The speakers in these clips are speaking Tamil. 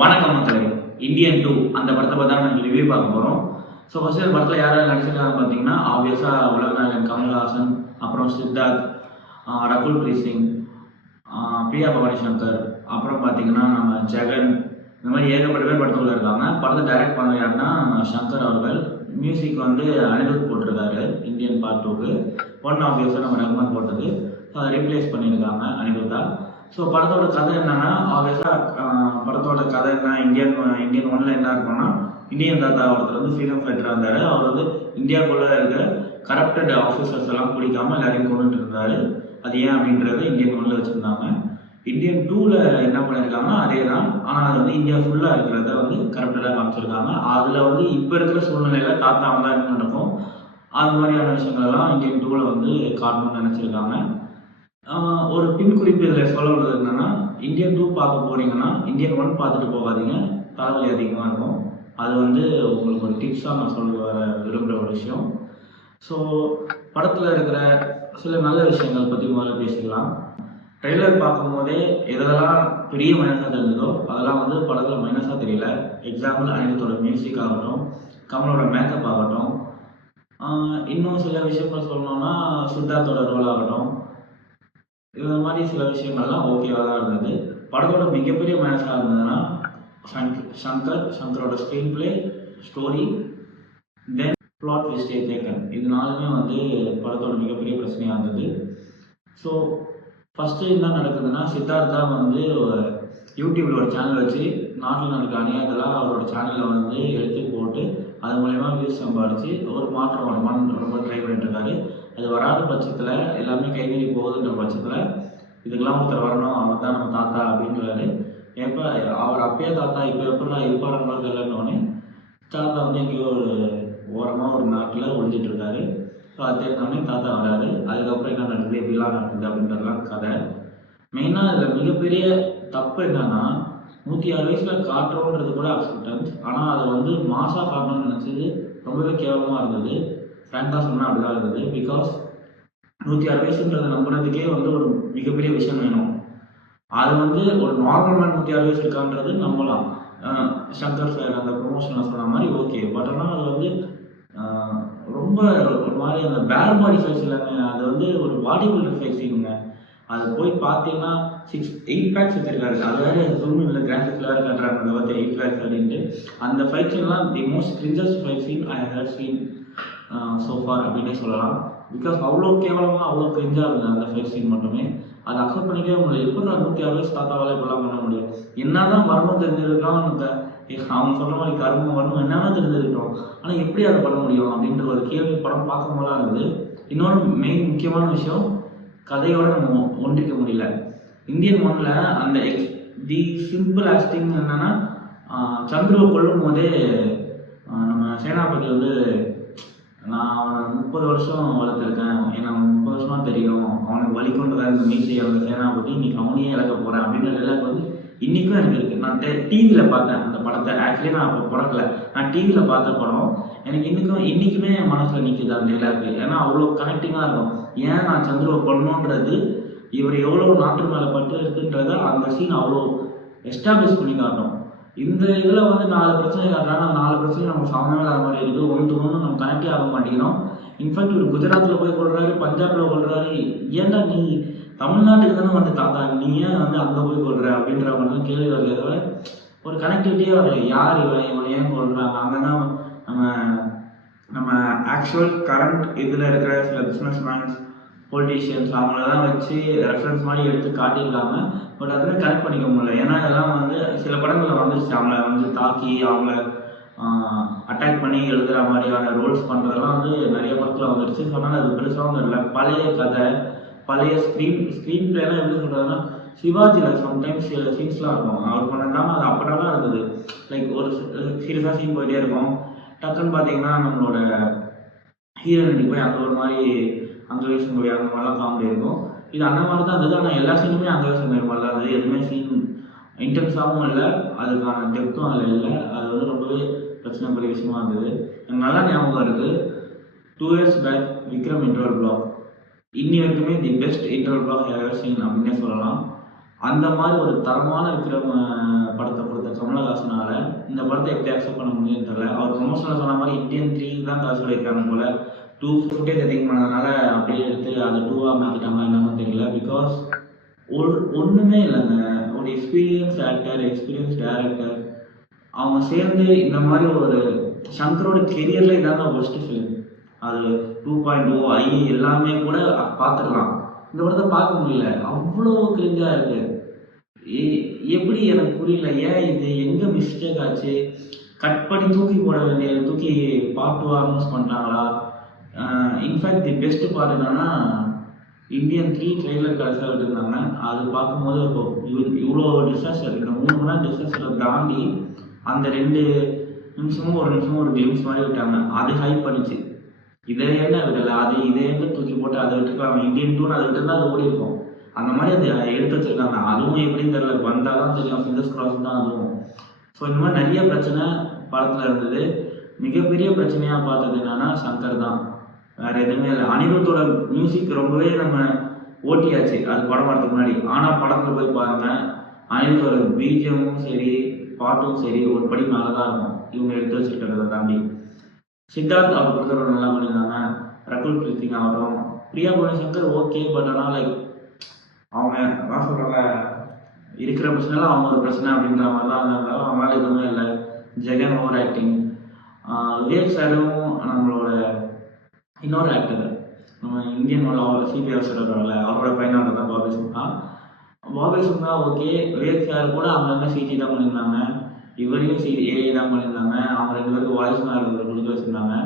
வணக்கம் மக்களே. இந்தியன் 2 அந்த படத்தை பற்றி தான் நாங்கள் ரிவ்யூ பார்க்க போகிறோம். ஸோ ஃபர்ஸ்ட் இந்த படத்தில் யாராவது நடிச்சிருக்காங்க பார்த்தீங்கன்னா, ஆப்வியஸாக உலகநாயகன் கமல்ஹாசன், அப்புறம் சித்தார்த், ரகுல் பிரீத் சிங், பிரியா பவானி சங்கர், அப்புறம் பார்த்தீங்கன்னா நம்ம ஜெகன், இந்த மாதிரி ஏகப்பட்ட பேர் படத்துக்குள்ள இருக்காங்க. படத்தை டைரக்ட் பண்ண யாருன்னா சங்கர் அவர்கள். மியூசிக் வந்து அனிருத் போட்டிருக்காரு இந்தியன் பார்ட் 2க்கு. ஆப்வியஸாக நம்ம ரகுமான் போட்டது. ஸோ அதை ரீப்ளேஸ் பண்ணியிருக்காங்க அனிருத்தா. ஸோ படத்தோட கதை என்னன்னா, ஆப்வியஸாக படத்தோட கதை என்ன, இந்தியன் 1ல் என்ன இருக்கும்னா, இந்தியன் தாத்தா ஒருத்தர் வந்து ஃப்ரீடம் ஃபைட்டராக இருந்தார். அவர் வந்து இந்தியாவுக்குள்ளே இருக்க கரப்டட் ஆஃபீஸர்ஸ் எல்லாம் பிடிக்காம எல்லாரையும் கொண்டுட்டு இருந்தார். அது ஏன் அப்படின்றத இந்தியன் 1ல் வச்சுருந்தாங்க. இந்தியன் 2ல் என்ன பண்ணியிருக்காங்க அதே தான். ஆனால் அது வந்து இந்தியா ஃபுல்லாக இருக்கிறத வந்து கரப்டடாக காமிச்சிருக்காங்க. அதில் வந்து இப்போ இருக்கிற சூழ்நிலையில் தாத்தா அவங்க என்ன நடக்கும், அது மாதிரியான விஷயங்கள்லாம் இந்தியன் 2ல் வந்து காட்டணும்னு நினச்சிருக்காங்க. ஒரு பின் குறிப்பு இதில் சொல்ல வர்றது என்னன்னா, இந்தியன் 2 பார்க்க போறீங்கன்னா இந்தியன் 1 பார்த்துட்டு போகாதீங்க. தலைவலி அதிகமாக இருக்கும். அது வந்து உங்களுக்கு ஒரு டிப்ஸாக நான் சொல்ல வர விரும்புகிற ஒரு விஷயம். ஸோ படத்தில் இருக்கிற சில நல்ல விஷயங்கள் பற்றி முதல்ல பேசிக்கலாம். ட்ரெய்லர் பார்க்கும்போதே எதெல்லாம் பெரிய மைனஸாக தெரிஞ்சதோ அதெல்லாம் வந்து படத்தில் மைனஸாக தெரியல. எக்ஸாம்பிள் அனிருத்தோட மியூசிக் ஆகட்டும், கமலோட மேக்கப் ஆகட்டும், இன்னும் சில விஷயங்கள் சொல்லணும்னா சித்தார்த்தோட ரோல் ஆகட்டும், இந்த மாதிரி சில விஷயங்கள்லாம் ஓகேவாக தான் இருந்தது. படத்தோட மிகப்பெரிய மைனஸாக இருந்ததுன்னா சங்கரோட ஸ்க்ரீன் பிளே, ஸ்டோரி, தென் பிளாட் ட்விஸ்ட் டேக்கன். இது நாலுமே வந்து படத்தோட மிகப்பெரிய பிரச்சனையாக இருந்தது. ஸோ ஃபஸ்ட்டு என்ன நடக்குதுன்னா, சித்தார்த்தா வந்து யூடியூப்பில் ஒரு சேனல் வச்சு நாட்டில் நடக்கிற அநியாயத்தெல்லாம் அவரோட சேனலில் வந்து எடுத்து போட்டு அது மூலயமா வியூஸ் சம்பாதிச்சு ஒரு மாற்றம் வருமானு ரொம்ப ட்ரை பண்ணிட்டு இருக்காரு. அது வராத பட்சத்தில் எல்லாமே கைமீறி போகுதுன்ற பட்சத்தில் இதுக்கெல்லாம் ஒருத்தர் வரணும், அவர் தான் நம்ம தாத்தா அப்படின்றாரு. எப்போ அவர் அப்பயே தாத்தா இப்போ எப்படின்னா இருப்பாருங்களோ தெரியலன்னொடனே தாத்தா வந்து எங்கேயோ ஒரு ஓரமாக ஒரு நாட்டில் ஒழிஞ்சிட்டு இருக்காரு. ஸோ அது தெரிஞ்சோடனே தாத்தா வராது. அதுக்கப்புறம் என்ன நடக்குது, எப்படிலாம் நடக்குது அப்படின்றதுலாம் கதை. மெயினாக இதில் மிகப்பெரிய தப்பு என்னன்னா, 106 வயசில் காட்டுறோன்றது கூட அக்செப்டன்ஸ். ஆனால் அதை வந்து மாசாக காட்டணும்னு நினச்சது ரொம்பவே கேவலமாக இருந்தது. ஃப்ராங்காக சொன்னால் அப்படிதான் இருந்தது. பிகாஸ் 106 வயசுன்றதை நம்புறதுக்கே வந்து ஒரு மிகப்பெரிய விஷயம் வேணும். அது வந்து ஒரு நார்மல் மேன் 106 வயசு இருக்கான்றது நம்பலாம். சங்கர் சார் அந்த ப்ரொமோஷனில் சொன்ன மாதிரி ஓகே. பட் ஆனால் அது வந்து ரொம்ப ஒரு மாதிரி அந்த பேர் பாடி ஃபைட்ஸ் இல்லைங்க, அது வந்து ஒரு பாடி பில்டர் ஃபைட்ஸிங்க. அது போய் பார்த்தீங்கன்னா 8 பேக்ஸ் வச்சிருக்காரு. அது வேறு ஜூம் இல்லை, கிராஃபிக்ஸ் வேறு கட்டுறாங்க. அதை பார்த்து 8 பேக்ஸ் அப்படின்ட்டு அந்த ஃபைட் சீன்லாம் the most cringiest fight scene I have seen so far அப்படின்னே சொல்லலாம். பிகாஸ் அவ்வளோ கேவலமாக அவ்வளோ கிரிஞ்சாக இருந்தது அந்த ஃபைட் சீன் மட்டுமே. அதை அக்செப்ட் பண்ணிக்கவே முடியல. எப்படி நான் 106 வயசு தாத்தாவால் இப்பெல்லாம் பண்ண முடியும்? என்னதான் வரணும் தெரிஞ்சிருக்கோம், அவங்க சொல்கிற மாதிரி கர்மம் வரணும் என்னென்ன தெரிஞ்சிருக்கோம், ஆனால் எப்படி அதை பண்ண முடியும் அப்படின்ற ஒரு கேள்வி படம் பார்க்கும் போதெல்லாம் இருந்தது. இன்னொன்று மெயின் முக்கியமான விஷயம், கதையோடு நம்ம ஒன்றிக்க முடியல. இந்தியன் 1ல் அந்த தி சிம்பிள் ஆஸ்டிங் என்னன்னா, சந்துருவை கொல்லும் போதே நம்ம சேனாபதி வந்து நான் அவனை 30 வருஷம் வளர்த்துருக்கேன், எனக்கு அவன் 30 வருஷமாக தெரியும், அவனுக்கு வலிக்கொண்டதாக இந்த மீசை அந்த சேனாபதி இன்னைக்கு அவனையே இழக்க போகிறேன் அப்படின்ற டைலாக் வந்து இன்றைக்கும் எனக்கு இருக்குது. நான் டிவியில் பார்த்தேன் அந்த படத்தை. ஆக்சுவலி நான் அப்போ பிறக்கல, நான் டிவியில் பார்த்த படம். எனக்கு இன்றைக்குமே என் மனசில் நிற்குது அந்த டைலாக். ஏன்னா அவ்வளோ கனெக்டிங்காக இருக்கும். ஏன் நான் சந்துருவை கொல்லணுன்றது, இவர் எவ்வளோ நாட்டு மேலே பட்டு இருக்குன்றத அந்த சீன் அவ்வளோ எஸ்டாப்ளிஷ் பண்ணி காட்டும். இந்த இதில் வந்து 4 பிரச்சனை காட்டுறாங்க. அந்த 4 பிரச்சனை நமக்கு சமமே இல்லாத மாதிரி இருக்குது. ஒன்று நம்ம கனெக்டே ஆக மாட்டேங்கிறோம். இன்ஃபேக்ட் இவர் குஜராத்தில் போய் கொள்றாரு, பஞ்சாபில் கொள்றாரு. ஏன்டா நீ தமிழ்நாட்டுக்கு தானே வந்து தாத்தா, நீ ஏன் வந்து அங்கே போய் கொள்ற அப்படின்ற மாதிரி தான் கேள்வி வருது. தவிர ஒரு கனெக்டிவிட்டியே வரல. யார் இவன் ஏன் கொள்றாங்க? அங்கே தான் நம்ம ஆக்சுவல் கரண்ட் இதில் இருக்கிற சில பிஸ்னஸ் மேன்ஸ், பொலிட்டீஷியன்ஸ் அவங்கள தான் வச்சு ரெஃபரன்ஸ் மாதிரி எடுத்து காட்டியிருக்காங்க. பட் அதுவே கனெக்ட் பண்ணிக்க முடியல. ஏன்னா இதெல்லாம் வந்து சில படங்களில் வந்துருச்சு. அவங்கள வந்து தாக்கி அவங்கள அட்டாக் பண்ணி எழுதுகிற மாதிரியான ரோல்ஸ் பண்ணுறதெல்லாம் வந்து நிறைய படத்தில் வந்துருச்சு. சொன்னால் அது பெருசாக ஒன்றும் இல்லை. பழைய கதை, பழைய ஸ்க்ரீன் பிளேலாம் எப்படி சொல்கிறதுன்னா, சிவாஜியில் சம்டைம்ஸ் சில சீன்ஸ்லாம் இருக்கும் அவர் பண்ணதாங்க. அது அப்படிலாம் இருந்தது. லைக் ஒரு சீரியஸாக சீன் போயிட்டே இருக்கும். டக்குன்னு பார்த்தீங்கன்னா நம்மளோட ஹீரோயினுக்கு போய் அங்கே ஒரு மாதிரி அங்கே வேஷம் போய் அந்த மாதிரிலாம் காமெடி இருக்கும். இது அந்த மாதிரி தான் இருந்தது. ஆனால் எல்லா சீனுமே அங்கே வேஷம் போய் மாதிரி தான் இருந்தது. எதுவுமே சீன் இன்டென்ஸாகவும் இல்லை, அதுக்கான டெப்த்தும் அதில் இல்லை. அது வந்து ரொம்பவே பிரச்சனைக்குரிய விஷயமா இருந்தது. எனக்கு நல்லா ஞாபகம் இருக்குது, 2 years back Vikram interval block இன்னி வரைக்குமே the best interval block have ever seen அப்படின்னே சொல்லலாம். அந்த மாதிரி ஒரு தரமான விக்ரம் படத்தை கொடுத்த கமலஹாசனால இந்த படத்தை எப்படி அக்செப்ட் பண்ண முடியும்னு தெரியல. அவர் ப்ரொமோஷனில் சொன்ன மாதிரி இந்தியன் 3 தான் காசு சொல்லியிருக்காங்க போல. 2 ஃபுட்டேஜ் அதிகம் பண்ணதுனால அப்படியே எடுத்து அதை 2ஆக மாற்றிட்டாங்களா என்னன்னு தெரியல. பிகாஸ் ஒன்றுமே இல்லைங்க. ஒரு எக்ஸ்பீரியன்ஸ் ஆக்டர், எக்ஸ்பீரியன்ஸ் டைரக்டர் அவங்க சேர்ந்து இந்த மாதிரி ஒரு சங்கரோட கெரியரில் இதாங்க ஃபர்ஸ்ட் ஃபிலிம். அது 2.0 எல்லாமே கூட பார்த்துடலாம். இந்த படத்தை பார்க்க முடியல, அவ்வளோ கிரிஞ்சாக இருக்கு. எப்படி எனக்கு புரியல, ஏன் இது எங்கே மிஸ்டேக் ஆச்சு? கட் பண்ணி தூக்கி போட வேண்டிய தூக்கி பார்ட் 2 அனௌன்ஸ் பண்ணிட்டாங்களா? இன்ஃபேக்ட் தி பெஸ்ட் பார்ட் என்னன்னா இந்தியன் 3 ட்ரெய்லர் கடைசியாக விட்டுருந்தாங்க. அது பார்க்கும்போது இவ்வளோ டிசாஸ்டர், இந்த 3 மணி நேரம் டிசாஸ்டரை தாண்டி அந்த 2 நிமிஷமும் 1 நிமிஷமும் ஒரு கிளிம்ஸ் மாதிரி விட்டாங்க. அது ஹைப் பண்ணிச்சு. இதை என்ன விடலை, அது இதை எங்கே தூக்கி போட்டு அதை விட்டுருக்காங்க. இந்தியன் 2 அதை விட்டுருந்தா அது ஓடி இருக்கும். அந்த மாதிரி அது எடுத்து வச்சிருக்காங்க. அதுவும் எப்படின்னு தெரியல, வந்தால் தான் தெரியும். ஃபிங்கர்ஸ் கிராஸ் தான் அதுவும். ஸோ இந்த மாதிரி நிறைய பிரச்சனை படத்தில் இருந்தது. மிகப்பெரிய பிரச்சனையாக பார்த்தது என்னன்னா சங்கர் தான், வேற எதுவுமே இல்லை. அனிருத்தோட மியூசிக் ரொம்பவே நம்ம ஓட்டியாச்சு அது படம் வரதுக்கு முன்னாடி. ஆனால் படத்தில் போய் பாருங்க, அனிருத்தோட பிஜிஎம்மும் சரி பாட்டும் சரி ஒரு படி மேலே தான் இருக்கும் இவங்க எடுத்து வச்சிருக்கிறத தாண்டி. சித்தார்த் அவர் பொறுத்தவரை நல்லா பண்ணியிருந்தாங்க. ரகுல் பிரீத் சிங் ஆகட்டும், பிரியா பவானி சங்கர் ஓகே. பட் ஆனால் லைக் அவங்க நான் சொல்கிறாங்க இருக்கிற பிரச்சனைலாம் அவங்க ஒரு பிரச்சனை அப்படின்ற மாதிரி தான் இருந்தாலும் அவங்களால எதுவுமே இல்லை. Jagan over acting. விவேக் சாரும் நம்மளோட இன்னொரு ஆக்டர் நம்ம இந்தியன் அவர் சிபிஐ ஆஃபீஸர் அவரோட பையனாக தான் Bobby Simha. Bobby Simha okay. Vivek sir கூட அங்கங்கே சிஜி தான் பண்ணியிருந்தாங்க, இவரையும் ஏஐ தான் பண்ணியிருந்தாங்க. அவங்க 2 பேருக்கு வாய்ஸ் மேலே கொடுக்க வச்சுருந்தாங்க.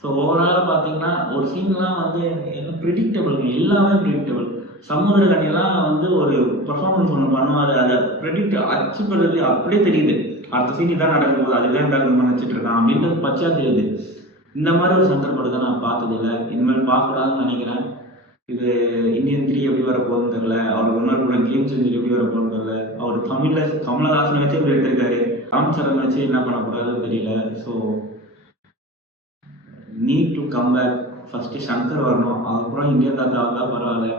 ஸோ ஓவராலாக பார்த்தீங்கன்னா ஒரு சீன்லாம் வந்து என்ன ப்ரிடிக்டபிள்ங்க, எல்லாமே ப்ரிடிக்டபிள். சமுத்திரக்கனியெல்லாம் வந்து ஒரு பர்ஃபார்மன்ஸ் ஒன்று பண்ணுவார், அதை ப்ரெடிக்ட் அச்சு பண்ணுறது அப்படியே தெரியுது. அடுத்த சீன் இதான் நடக்கும்போது அதுதான் பேலன்ஸ் நினச்சிட்டு இருக்கான் அப்படின்றது பச்சையாக தெரியுது. இந்த மாதிரி ஒரு சங்கர் படத்தை நான் பார்த்ததில்லை, இனிமேல் பார்க்கக்கூடாதுன்னு நினைக்கிறேன். இது இந்தியன் 3 எப்படி வரப்போகுதுன்னு தெரியல, அவர் ஒன்றார் கூட கேம் சேஞ்சர் எப்படி வரப்போகுதுன்னு தெரியல. அவர் தமிழில் கமலஹாசனை வச்சு எப்படி எடுத்திருக்காரு, ராம் சரண் வச்சு என்ன பண்ணக்கூடாதுன்னு தெரியல. So need to come back. First Shankar வரணும், அதுக்கப்புறம் இந்தியா தாத்தா வந்தால் பரவாயில்ல.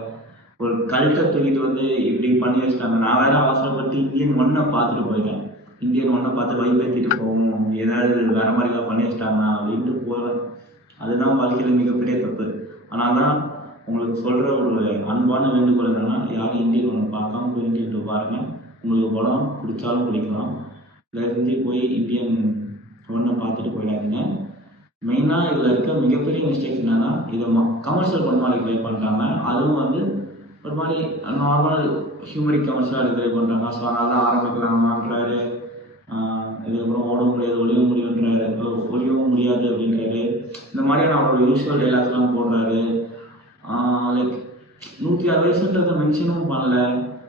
ஒரு கல்ட்டை தூக்கிட்டு வந்து இப்படி பண்ணி வச்சுட்டாங்க. நான் வேற அவசரப்பட்டு இந்தியன் 1 பார்த்துட்டு போயிட்டேன். இந்தியன் 1 பார்த்து வைப்பேற்றிட்டு போவோம், ஏதாவது வேற மாதிரி ஏதாவது பண்ணி வச்சிட்டாங்கன்னா அப்படின்ட்டு போகிறேன். அதுதான் வாழ்க்கையில் மிகப்பெரிய தப்பு. ஆனால் தான் உங்களுக்கு சொல்கிற ஒரு அன்பான வேண்டுகோள் என்னென்னா, யாரும் இந்தியன் 1 பார்க்காம போய் இந்தியன் 2 பாருங்கள். உங்களுக்கு படம் பிடிச்சாலும் பிடிக்கலாம், தயவு செஞ்சு போய் இந்தியன் 1 பார்த்துட்டு போயிடாதீங்க. மெயினாக இதில் இருக்க மிகப்பெரிய மிஸ்டேக்ஸ் என்னென்னா, இதை கமர்ஷியல் படமாக ட்ரை பண்ணுறாங்க. அதுவும் வந்து ஒரு மாதிரி நார்மல் ஹியூமரிக் கமர்ஷியலாக ட்ரை பண்ணுறாங்க. ஸோ அதனால தான் ஆரம்பிக்கலாமான்றாரு. இதுக்கப்புறம் ஓட முடியாது, ஒளியவும் முடியாது அப்படின்றாரு. இந்த மாதிரியான அவரோட யூஸ்வல் டைலாக்ஸ்லாம் போடுறாரு. லைக் 106 வயசுன்றதை மென்ஷனும் பண்ணல.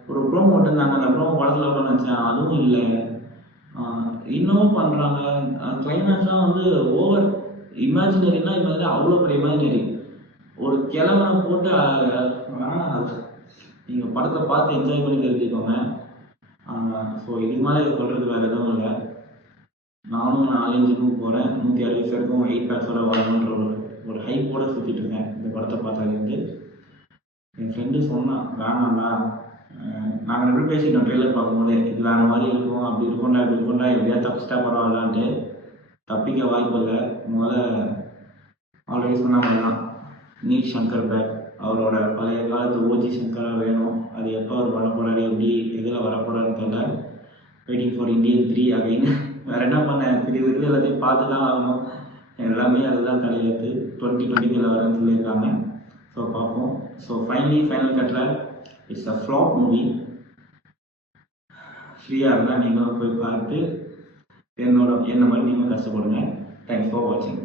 ஒரு ப்ரோமோ விட்டுருந்தாங்க, அந்த ப்ரோமோ படத்தில் கூட நினச்சேன், அதுவும் இல்லை. இன்னமும் பண்ணுறாங்க. கிளைமேக்ஸ்லாம் வந்து ஓவர் இமேஜினரினா இது மாதிரி அவ்வளோ பெரிய இமேஜினரி ஒரு கிழவனை போட்டு நீங்கள் படத்தை பார்த்து என்ஜாய் பண்ணி தெரிஞ்சுக்கோங்க. ஸோ இதுக்கு மேலே சொல்கிறது வேறு எதுவும் இல்லை. நானும் 4-5 போகிறேன். 106 வயசு வரைக்கும் 8 பேக்ஸோட வரணுன்ற ஒரு ஹைப்போட சுற்றிட்டு இருக்கேன். இந்த படத்தை பார்த்தாலேருந்து என் ஃப்ரெண்டு சொன்னான், வேணாம்டா. நாங்கள் 2 பேரும் பேசிட்டோம் ட்ரெய்லர் பார்க்கும்போது, இது வேறு மாதிரி இருக்கும், அப்படி இருக்கும்டா இப்படி இருக்கும்டா, எப்படியா தப்பிச்சிட்டா பரவாயில்லான்ட்டு. தப்பிக்க வாய்ப்பு இல்லை. முதல்ல ஆல்ரெடி சொன்ன மாதிரி தான், நீட் சங்கர் பேக். அவரோட பழைய காலத்து ஓஜி சங்கராக வேணும். அது எப்போ அவர் பண்ண போகிறாரு, எப்படி எதில் வரப்போகிறாருன்னு தெரியல. Waiting for Indian 3 again. வேறு என்ன பண்ணேன், பெரிய எல்லாத்தையும் பார்த்து தான் ஆகணும். எல்லாமே அதுதான் தலையெழுத்து. 2020 வரேன்னு சொல்லியிருக்காங்க. ஸோ பார்ப்போம். ஸோ ஃபைனல் கட்டில் இட்ஸ் அ ஃப்ளாப் மூவி. ஃப்ரீயாக இருந்தால் நீங்களும் போய் பார்த்து என்ன மாதிரி நீங்களும் கஷ்டப்படுங்க. தேங்க்ஸ் ஃபார் வாட்சிங்.